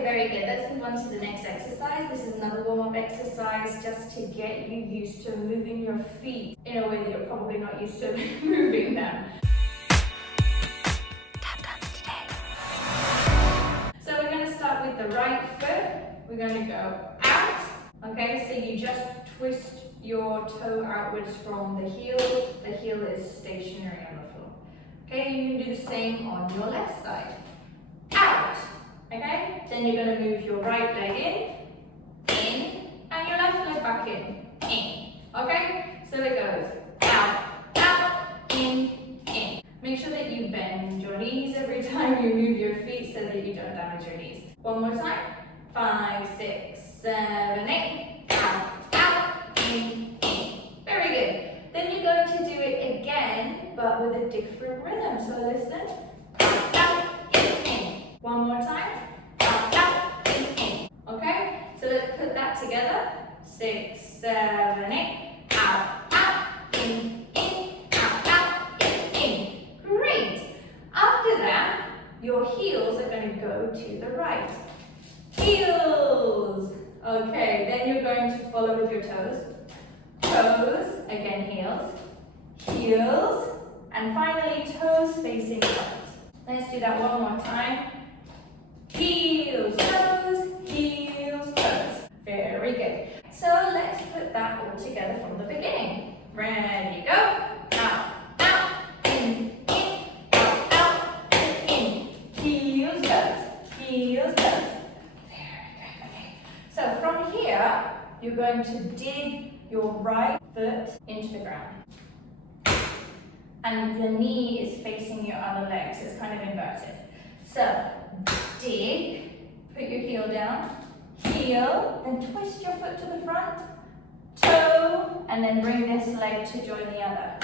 Okay, very good. Let's move on to the next exercise. This is another warm-up exercise just to get you used to moving your feet in a way that you're probably not used to moving them. Tap dance today. So we're going to start with the right foot. We're going to go out. Okay, so you just twist your toe outwards from the heel. The heel is stationary on the floor. Okay, you can do the same on your left side. Out. Okay, then you're going to move your right leg in, and your left leg back in. Okay, so it goes out, in. Make sure that you bend your knees every time you move your feet so that you don't damage your knees. One more time. 5, 6, 7, 8. Out, in. Very good. Then you're going to do it again, but with a different rhythm. So listen. Out, in. One more time. Out, in. Okay? So let's put that together. 6, 7, 8. Out, in. Out, in. Great. After that, your heels are going to go to the right. Heels. Okay, then you're going to follow with your toes. Toes, again heels. Heels, and finally toes facing front. Let's do that one more time. Heels, toes, very good. So let's put that all together from the beginning. Ready, go. Out, in, out, in. Heels, toes. Very good, okay. So from here, you're going to dig your right foot into the ground. And the knee is facing your other leg, so it's kind of inverted. So, dig, put your heel down, heel, then twist your foot to the front, toe, and then bring this leg to join the other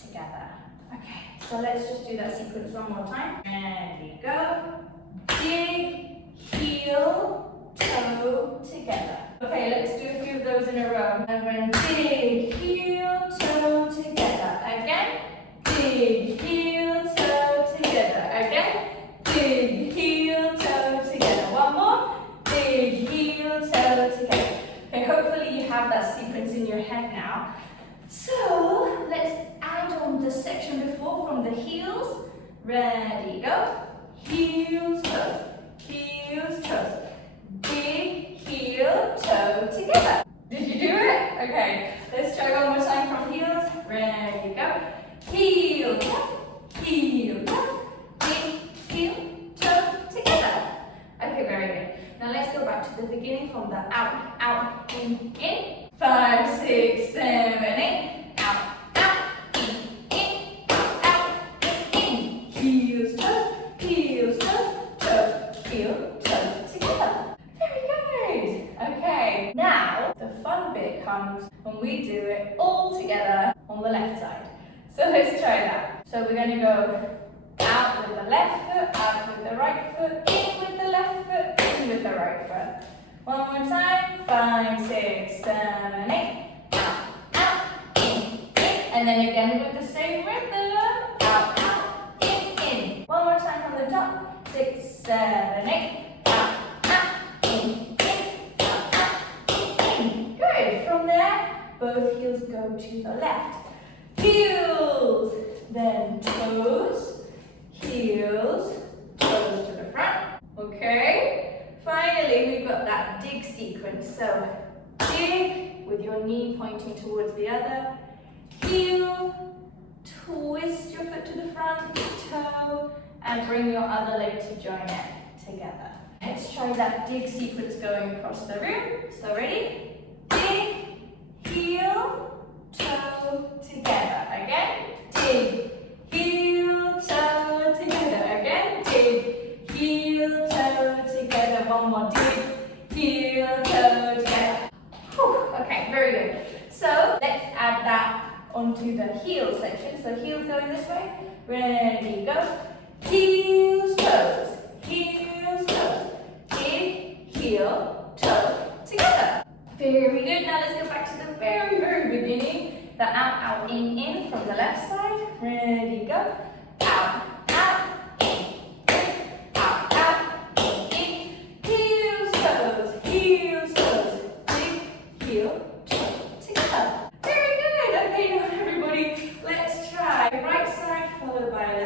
together. Okay, so let's just do that sequence one more time. Ready, go. Dig, heel, toe, together. Okay, let's do a few of those in a row. And then dig, heel, toe, together. Again. Dig, heel, toe, together. Again. Dig, heel, toe, together. One more. Dig, heel, toe, together. Okay, hopefully you have that sequence in your head now. So, let's add on the section before from the heels. Ready, go. Heels, toes. Heels, toes. Dig, heel, toe, together. Did you do it? Okay, let's try one more time from heels. Ready, go. Heel, toe, dig, heel, toe, together. Okay, very good. Now let's go back to the beginning from the out, in. 5, 6, 7, 8. Out, in. Out, in. Heels, toe, toe, heel, toe, together. Okay, now the fun bit comes when we do it all together on the left side. So let's try that. So we're going to go out with the left foot, out with the right foot, in with the left foot, in with the right foot. One more time. 5, 6, 7, 8. Out, in. And then again with the same rhythm. Out, in. One more time from the top. 6, 7, 8. Both heels go to the left. Heels, then toes, heels, toes to the front. Okay. Finally, we've got that dig sequence. So dig with your knee pointing towards the other. Heel, twist your foot to the front, toe, and bring your other leg to join it together. Let's try that dig sequence going across the room. So ready? Dig. Heel, toe, together. Again. Dig, heel, toe, together. Again. Dig, heel, toe, together. One more. Dig, heel, toe, together. Whew. Okay, very good. So let's add that onto the heel section. So heels going this way. Ready, go. Heels, toes. Heels, toes. Dig, heel, toe, together. Very good. Now let's go back to the very beginning. The out, in from the left side. Ready, go. Out, in. Out, in. Heel,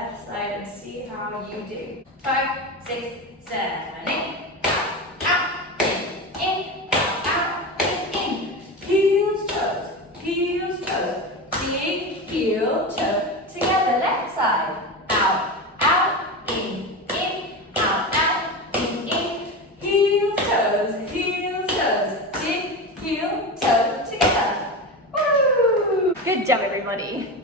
left side and see how you do. 5, 6, 7, 8. Out, in, out, in. Heels, toes, heels, toes. Dig, heel, toe. Together, left side. Out, in, out, in. Heels, toes, dig, heel, toe. Together. Woo! Good job, everybody.